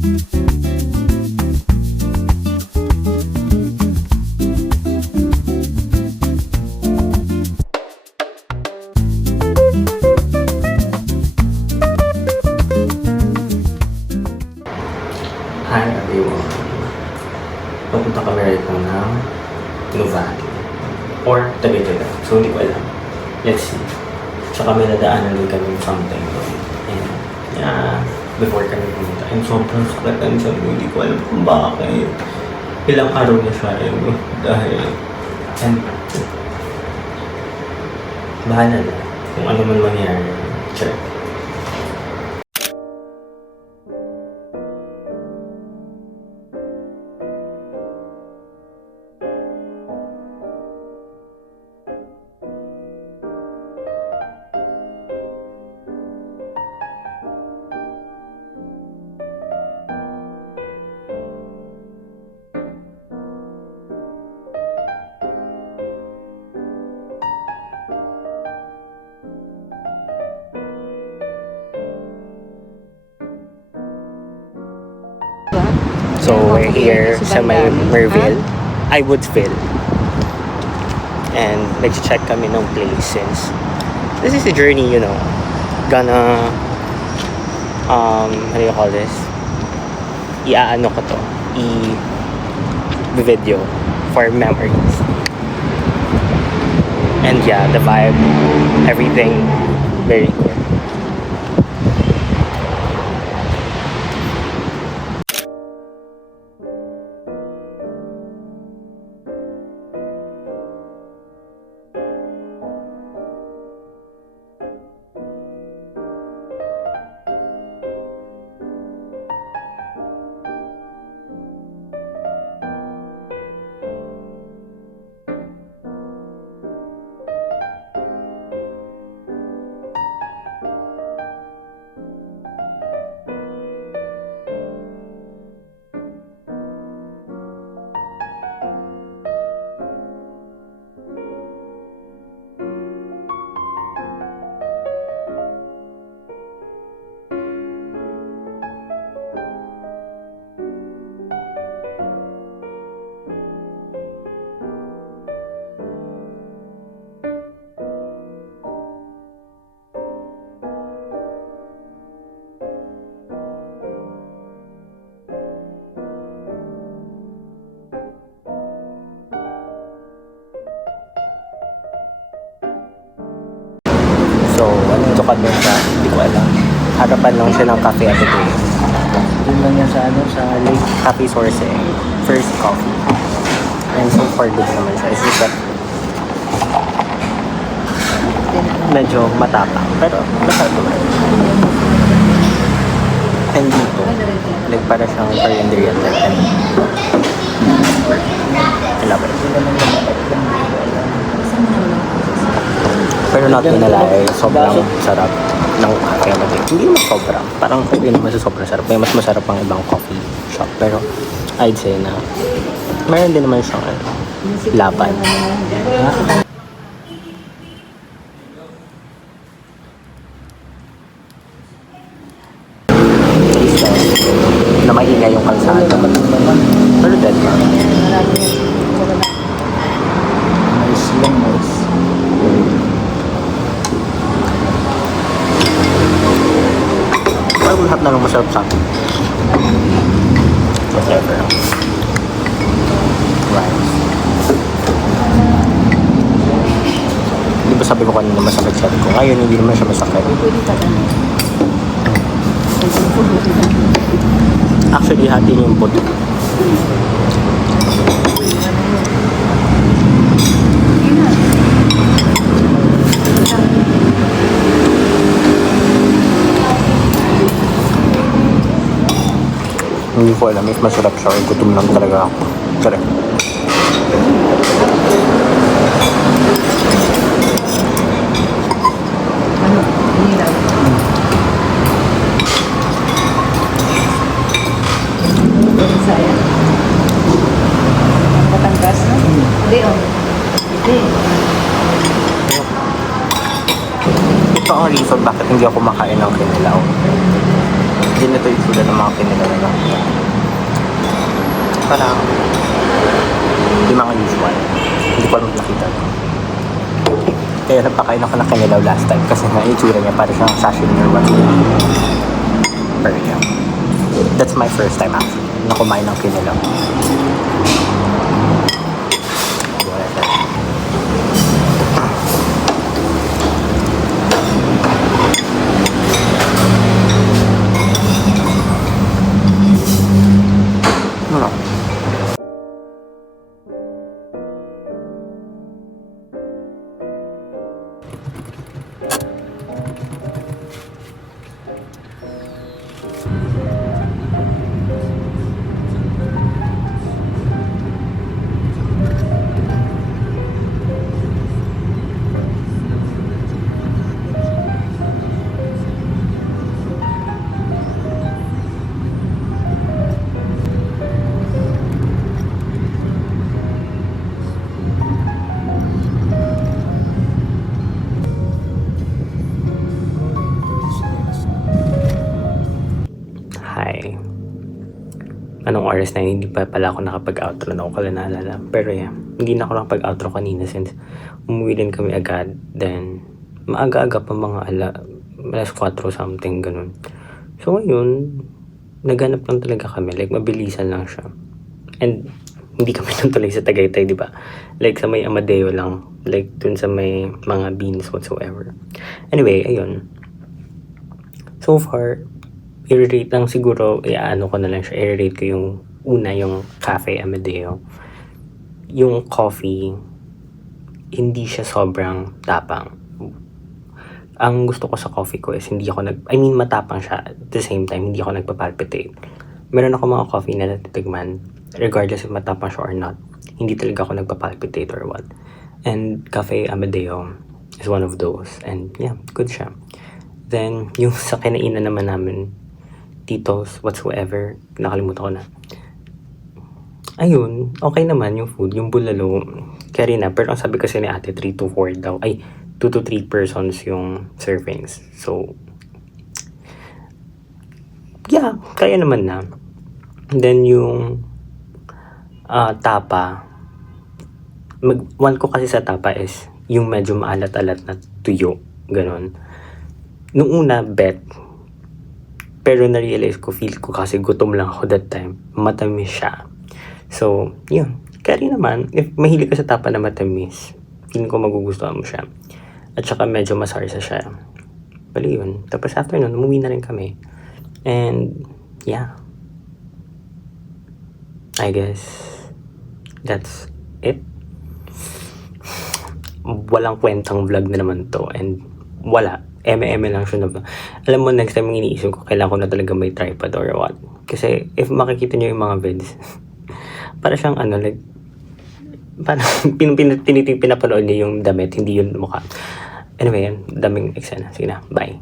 Hi everyone! Papunta kami right now ng Nuvali or Tagaytay. So hindi ko alam. Let's see. Tsaka may nadaanan din kami something. And yeah, before kami pumunta. And sobrang sakit ang sabi ko, hindi ko alam kung bakit. Ilang araw na siya dahil and bahala na kung ano man mangyari. Check. So we're here sa may Merville, Woodsville. And nag-check kami ng place since this is a journey, you know. Gonna, how do you call this? I-ano ko to, i-video for memories. And yeah, the vibe, everything, very good. So, andito kami sa, hindi ko alam. Harapan lang siya ng cafe at the day. Doon lang yan sa sa Lake Cafe Source First Coffee. And so far good naman siya. It's just that medyo matapang. Pero, masarap naman. And dito, like para siyang Carinderia type. And I love it. Pero not gonna lie, sobrang sarap ng cafe na din. Hindi naman sobrang. Parang hindi naman sobrang sarap. May mas masarap pang ibang coffee shop. Pero I'd say na mayroon din naman siyang laban. Na maingay yung kalsada. Pero dead man. Nice lang, nice. Lahat na lang masarap sa akin. Whatever. Rice. Di ba sabi ko kanina masakit sa ko? Ngayon hindi naman siya masakit. Actually, hati niyo yung puto. Hindi ko alam if masarap siya o gutom lang talaga ako. Correct. Batangas, no? Hindi, oh. Hindi. Ito ang reason bakit hindi ako makain ng kinilaw. Ganito yung sila ng mga kinilaw na nakita. Parang, yung mga usual. Hindi ko alam nakita. Kaya napakain ako ng kinilaw last time kasi nga yung itsura niya para siyang sashimi or what. Pero yeah. That's my first time actually na kumain ng kinilaw. Whatever. Hi. Anong oras na hindi pa pala ako nakapag-outro na ako pala naalala. Pero yeah, hindi na ako nakapag-outro kanina since umuwi din kami agad. Then, maaga-aga pa mga alas 4 something, ganun. So ngayon, naghanap lang talaga kami. Like, mabilisan lang siya. And, hindi kami natuloy sa Tagaytay, di ba? Like, sa may Amadeo lang. Like, dun sa may mga beans whatsoever. Anyway, ayun. So far, i-rate lang siguro, ano ko na lang siya, i-rate ko yung una, yung Cafe Amadeo. Yung coffee, hindi siya sobrang tapang. Ang gusto ko sa coffee ko is matapang siya at the same time, hindi ako nagpapalpitate. Meron ako mga coffee na natitigman, regardless if matapang siya or not. Hindi talaga ako nagpapalpitate or what. And Cafe Amadeo is one of those. And yeah, good siya. Then, yung sa kinainan naman namin, Tito's, whatsoever, nakalimutan ko na. Ayun, okay naman yung food, yung bulalo, carry na. Pero ang sabi kasi ni ate, 3 to 4 daw. 2 to 3 persons yung servings. So, yeah, kaya naman na. Then yung tapa, one ko kasi sa tapa is yung medyo maalat-alat na tuyo, ganon. Nung una, pero na-realize ko, feel ko kasi gutom lang ako that time. Matamis siya. So, yun. Carry naman, if mahilig ka sa tapa na matamis, feeling ko magugustuhan mo siya. At saka medyo masarsa siya. Bali yun. Tapos after nun, umuwi na rin kami. And, yeah. I guess, that's it. Walang kwentang vlog na naman to. And, wala. Eme lang siya na. Alam mo, next time iniisip ko, kailangan ko na talaga may tripod or what. Kasi, if makikita nyo yung mga vids, para siyang like, parang pinapanood niya yung damit, hindi yung mukha. Anyway, daming eksena. Sige na, bye.